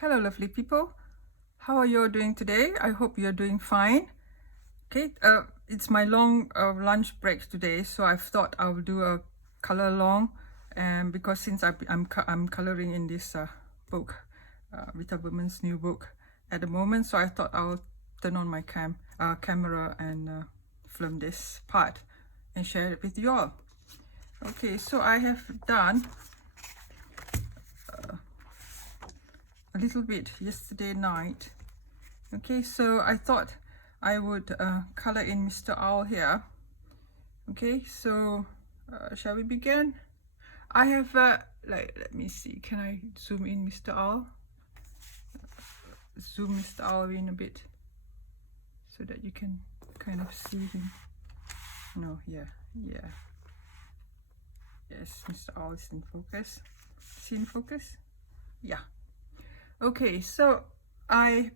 Hello lovely people, how are you all doing today? I hope you're doing fine. Okay, it's my long lunch break today, so I thought I will do a color along, and because since I'm coloring in this book, Rita Berman's new book at the moment, so I thought I'll turn on my camera and film this part and share it with you all. Okay, so I have done a little bit yesterday night. Okay, so I thought I would color in Mr. Owl here. Okay, so shall we begin? I have let me see, can I zoom in Mr. Owl? Zoom Mr. Owl in a bit so that you can kind of see him. No, yeah. Yes, Mr. Owl is in focus. Is he in focus? Yeah. Okay, so I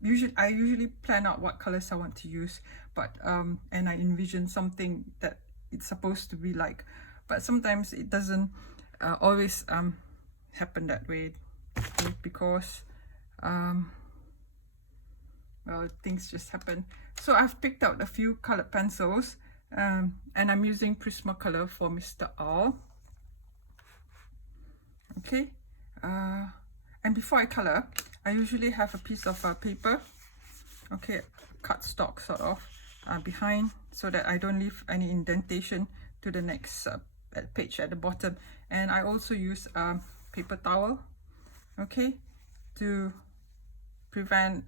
usually plan out what colors I want to use, but and I envision something that it's supposed to be like, but sometimes it doesn't always happen that way, okay, because well, things just happen. So I've picked out a few colored pencils, and I'm using Prismacolor for Mr. Owl. Okay, and before I color, I usually have a piece of paper, okay, cardstock sort of, behind, so that I don't leave any indentation to the next page at the bottom. And I also use a paper towel, okay, to prevent,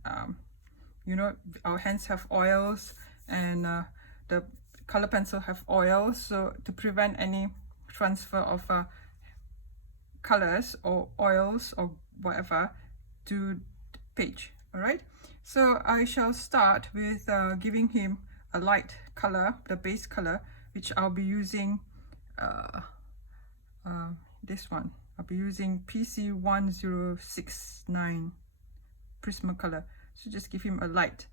you know, our hands have oils, and the color pencil have oils, so to prevent any transfer of colors or oils or whatever to the page. All right, so I shall start with giving him a light color, the base color, which I'll be using this one. I'll be using PC1069 Prismacolor. So just give him a light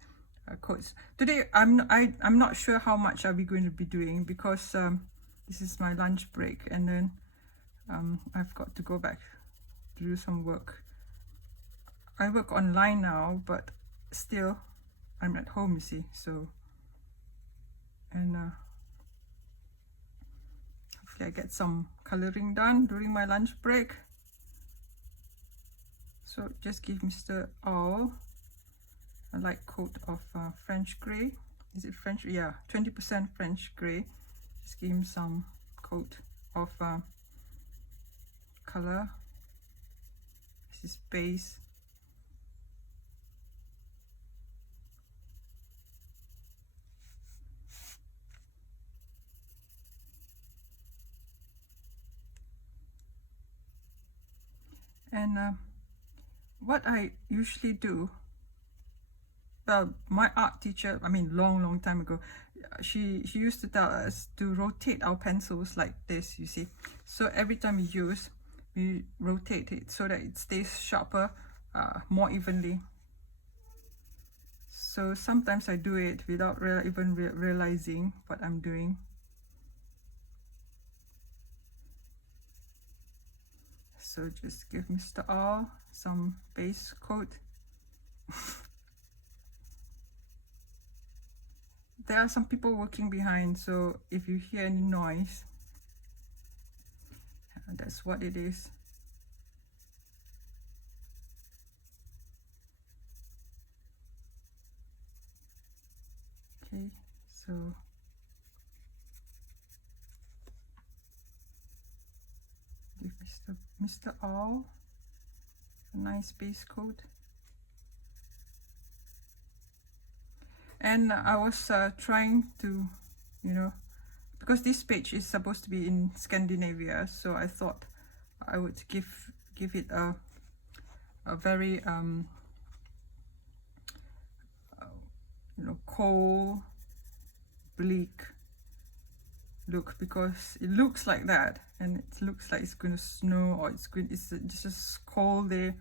coat. Today I'm not sure how much are we going to be doing, because this is my lunch break, and then I've got to go back to do some work. I work online now, but still I'm at home, you see, so, and hopefully I get some coloring done during my lunch break. So just give Mr. Owl a light coat of French grey. Is it French? Yeah, 20% French grey. Just give him some coat of color. This is base. And what I usually do, well, my art teacher, I mean long time ago, she used to tell us to rotate our pencils like this, you see. So every time we use, we rotate it so that it stays sharper, more evenly. So sometimes I do it without even realizing what I'm doing. So just give Mr. Owl some base coat. There are some people working behind, so if you hear any noise, that's what it is. Okay, so give Mr. Owl a nice base coat. And I was trying to, you know, because this page is supposed to be in Scandinavia, so I thought I would give it a very you know, cold, bleak look, because it looks like that, and it looks like it's going to snow, or it's just cold day,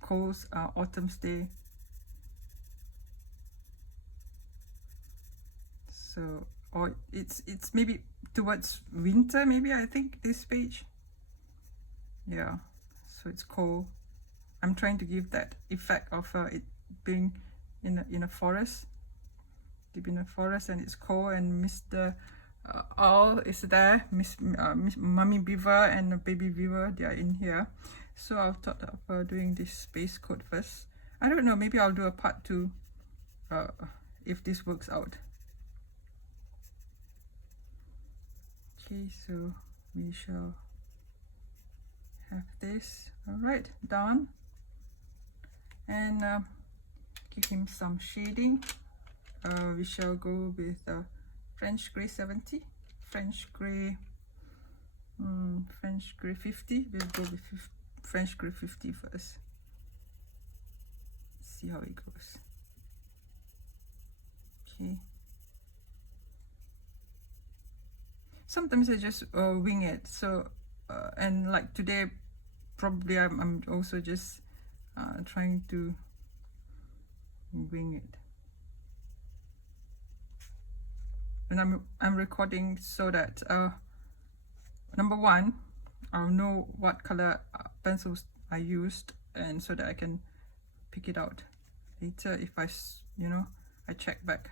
cold autumn's day. So, or it's maybe towards winter, maybe, I think, this page. Yeah, so it's cold. I'm trying to give that effect of it being in a forest, deep in a forest, and it's cold, and Mr. Owl is there, Miss Mummy Beaver and the baby beaver, they are in here. So I thought of doing this space coat first. I don't know, maybe I'll do a part 2 if this works out. Okay, so we shall have this. All right, done. And give him some shading. We shall go with French Grey 70, French Grey 50. We'll go with French Grey 50 first. See how it goes. Okay. Sometimes I just wing it. So and like today, probably I'm also just trying to wing it. And I'm recording so that number one, I'll know what color pencils I used, and so that I can pick it out later if I check back.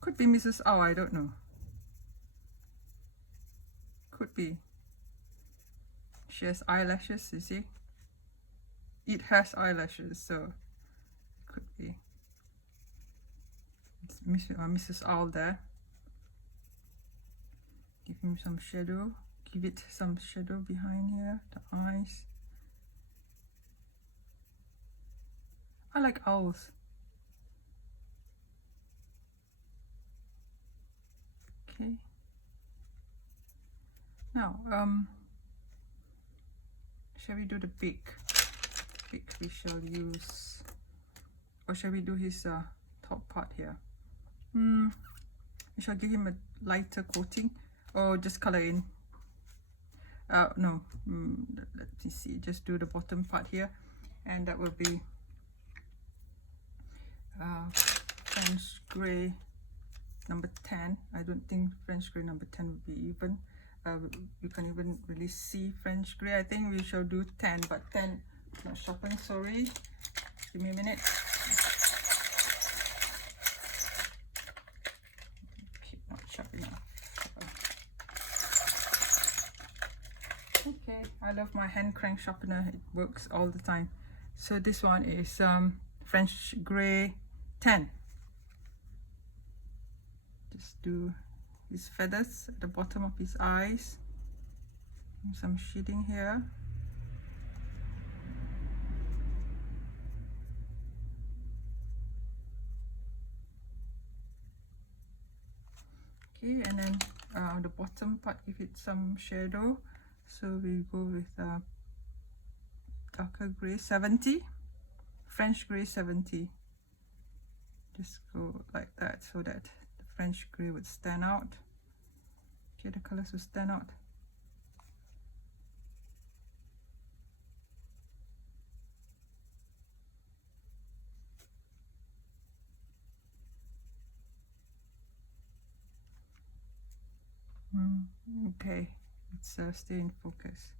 Could be Mrs. Owl, I don't know. Could be. She has eyelashes, you see? It has eyelashes, so it could be. It's Mrs. Owl there. Give him some shadow. Give it some shadow behind here, the eyes. I like owls. Okay. Now, shall we do the beak? Beak we shall use, or shall we do his top part here? We shall give him a lighter coating, or just color in. No, let me see. Just do the bottom part here, and that will be French Grey number 10. I don't think French Grey number 10 would be even. You can even really see French Grey. I think we shall do 10, but 10 not sharpened, sorry. Give me a minute. Okay, not sharp enough. Okay, I love my hand crank sharpener. It works all the time. So this one is French Grey 10. Just do his feathers at the bottom of his eyes. Some shading here. Okay, and then the bottom part, give it some shadow. So we go with darker grey 70, French Grey 70. Just go like that so that the French Grey would stand out. Okay, the colors will stand out. Okay, let's stay in focus.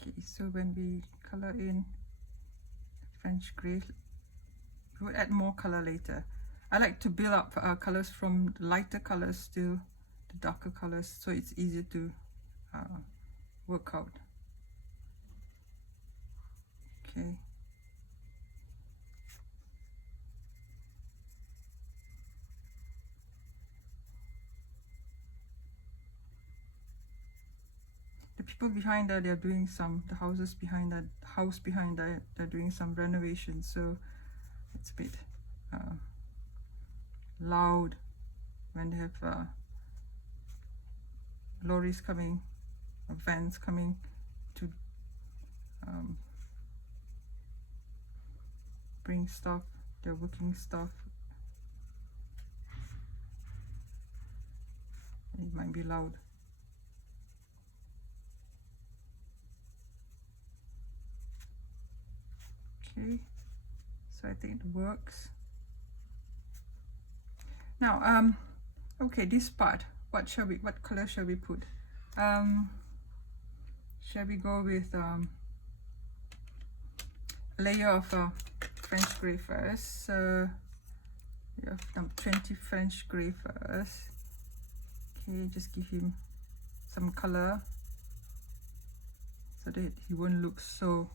Okay, so when we color in French Grey, we'll add more color later. I like to build up colors from lighter colors to the darker colors, so it's easier to work out. Okay. The people behind that, they're doing some, the houses behind that, house behind that, they're doing some renovation, so it's a bit loud when they have lorries coming, vans coming to bring stuff, their working stuff. It might be loud. Okay, so I think it works. Now, okay, this part, what color shall we put? Shall we go with a layer of French grey first? So you have 20 French grey first. Okay, just give him some color so that he won't look so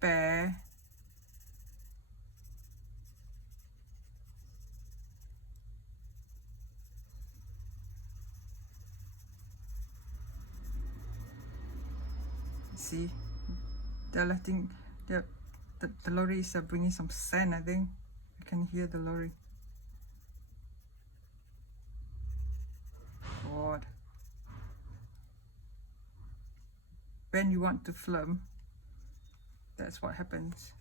bare. See, they're letting the lorry is bringing some sand. I think I can hear the lorry. God, when you want to film, that's what happens.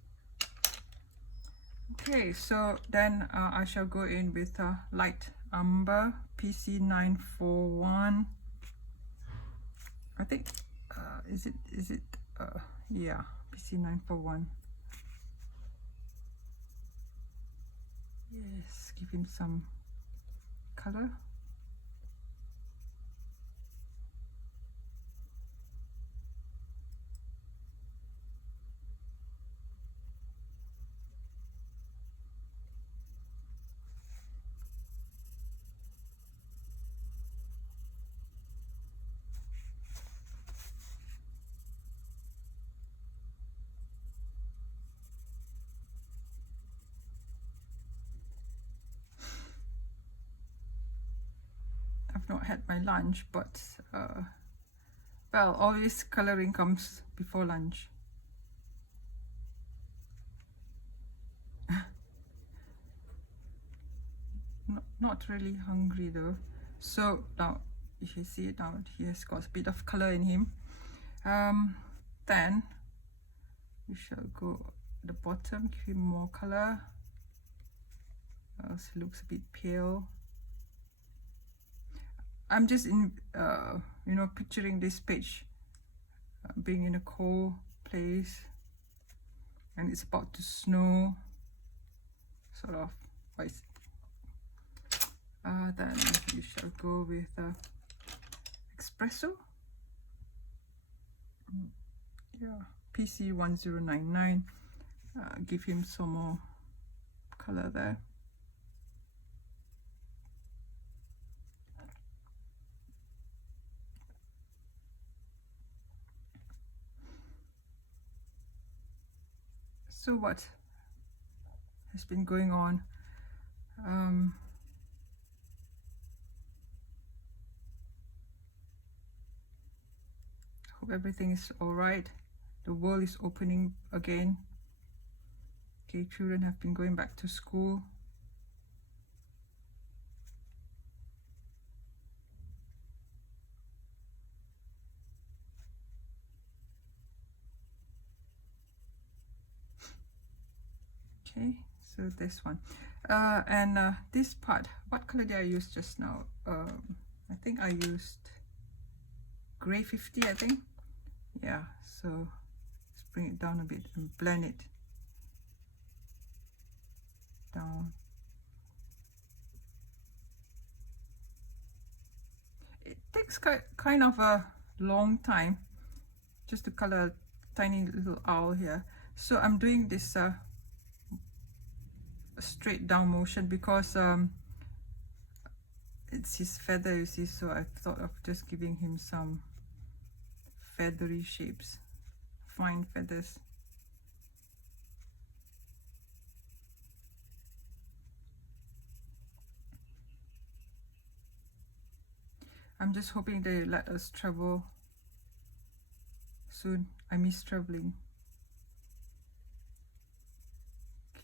Okay, so then I shall go in with light umber PC941. I think is it yeah, PC941. Yes, give him some color. I've not had my lunch, but well, always coloring comes before lunch. Not really hungry though. So now if you see it now, he has got a bit of color in him. Then we shall go at the bottom, give him more color, else he looks a bit pale. I'm just in you know, picturing this page being in a cold place and it's about to snow, sort of. Then we shall go with espresso. Yeah, PC1099. Give him some more color there. So what has been going on? Hope everything is all right. The world is opening again. Okay, children have been going back to school. Okay, so this one. And this part, what color did I use just now? I think I used gray 50, I think. Yeah, so let's bring it down a bit and blend it down. It takes kind of a long time just to color a tiny little owl here. So I'm doing this straight down motion because it's his feather, you see, so I thought of just giving him some feathery shapes, fine feathers. I'm just hoping they let us travel soon. I miss traveling.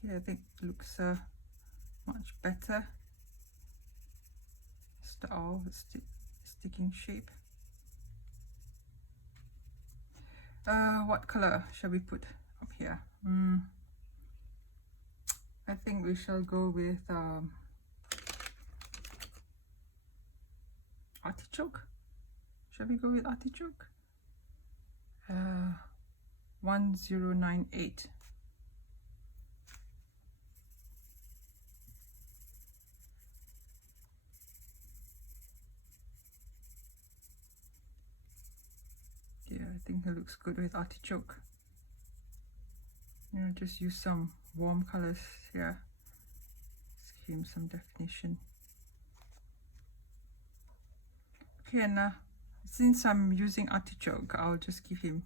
Okay, I think it looks much better. It's the owl, sticking shape. What color shall we put up here? I think we shall go with artichoke. Shall we go with artichoke? 1098. Yeah, I think it looks good with artichoke. You know, just use some warm colors here. Let's give him some definition. Okay, and since I'm using artichoke, I'll just give him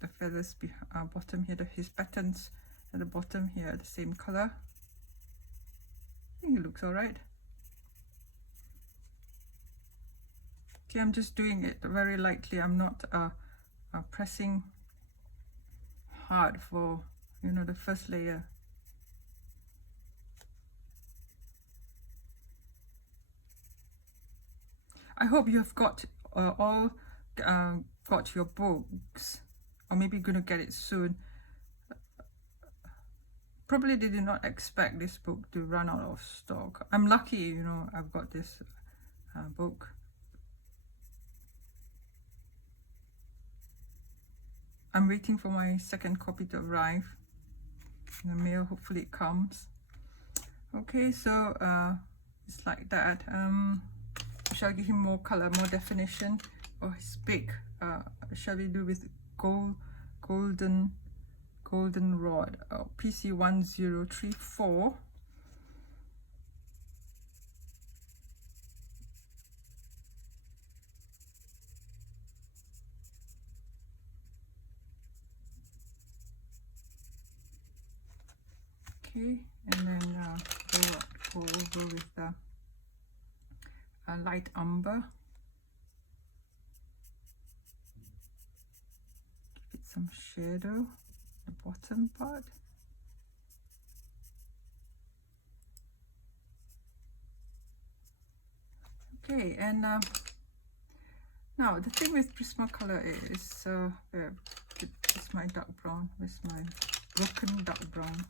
the feathers bottom here, his patterns at the bottom here, the same color. I think it looks alright. Okay, I'm just doing it very lightly. I'm not pressing hard for, you know, the first layer. I hope you have got all got your books, or maybe gonna get it soon. Probably they did not expect this book to run out of stock. I'm lucky, you know, I've got this book. I'm waiting for my second copy to arrive in the mail. Hopefully it comes. Okay, so it's like that. Shall I give him more color, more definition? Oh, it's big. Shall we do with golden rod? Oh, PC 1034. Okay, and then go over with the light umber. Give it some shadow, the bottom part. Okay, and now the thing with Prismacolor is, it's my dark brown, with my broken dark brown.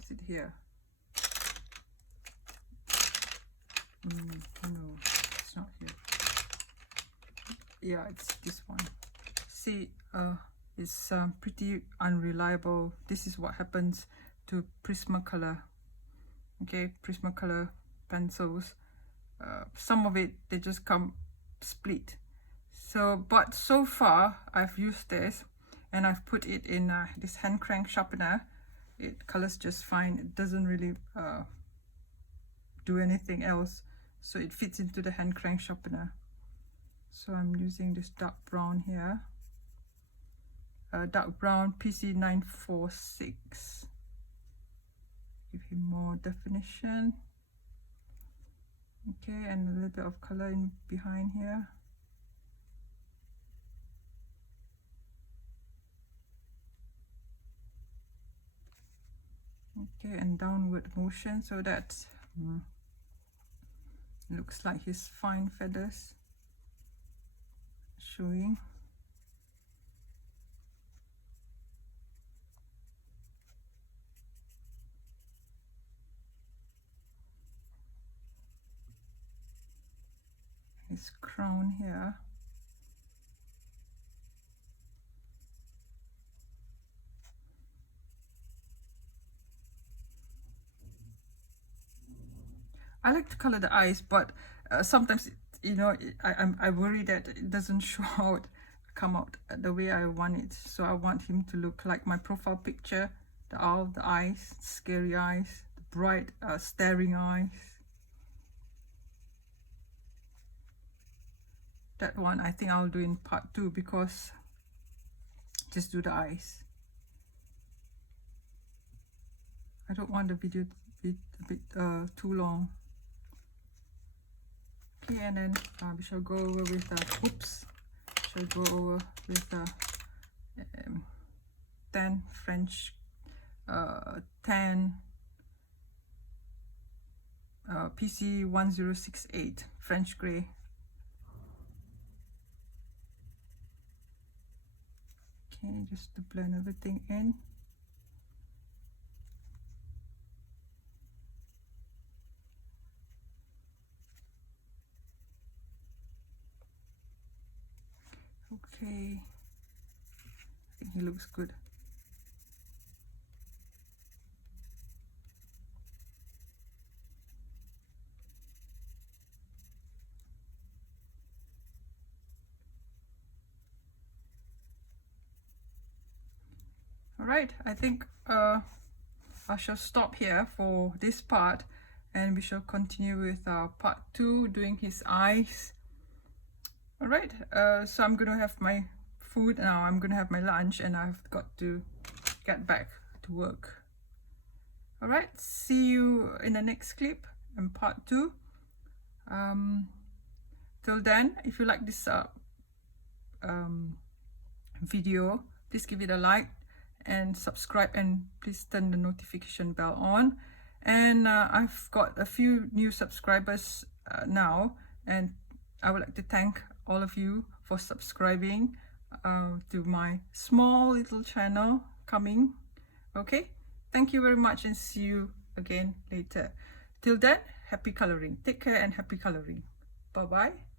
Is it here? No, it's not here. Yeah, it's this one. See, it's pretty unreliable. This is what happens to Prismacolor. Okay, Prismacolor pencils. Some of it, they just come split. So, but so far I've used this and I've put it in this hand crank sharpener. It colors just fine. It doesn't really do anything else, so it fits into the hand crank sharpener. So I'm using this dark brown here, dark brown PC 946. Give him more definition. Okay, and a little bit of color in behind here. Okay, and downward motion, so that looks like his fine feathers showing. His crown here. I like to color the eyes, but sometimes, you know, I worry that it doesn't come out the way I want it. So I want him to look like my profile picture, the owl, the eyes, scary eyes, the bright staring eyes. That one I think I'll do in part 2, because just do the eyes. I don't want the video to be a bit too long. Okay, and then we shall go over with the 10 French 10 PC 1068 French gray. Okay, just to blend everything in. Okay, I think he looks good. All right, I think I shall stop here for this part, and we shall continue with part 2, doing his eyes. All right, so I'm gonna have my food now. I'm gonna have my lunch, and I've got to get back to work. All right, see you in the next clip in part 2. Till then, if you like this video, please give it a like and subscribe, and please turn the notification bell on. And I've got a few new subscribers now, and I would like to thank all of you for subscribing to my small little channel coming. Okay, thank you very much, and see you again later. Till then, happy coloring. Take care and happy coloring. Bye bye.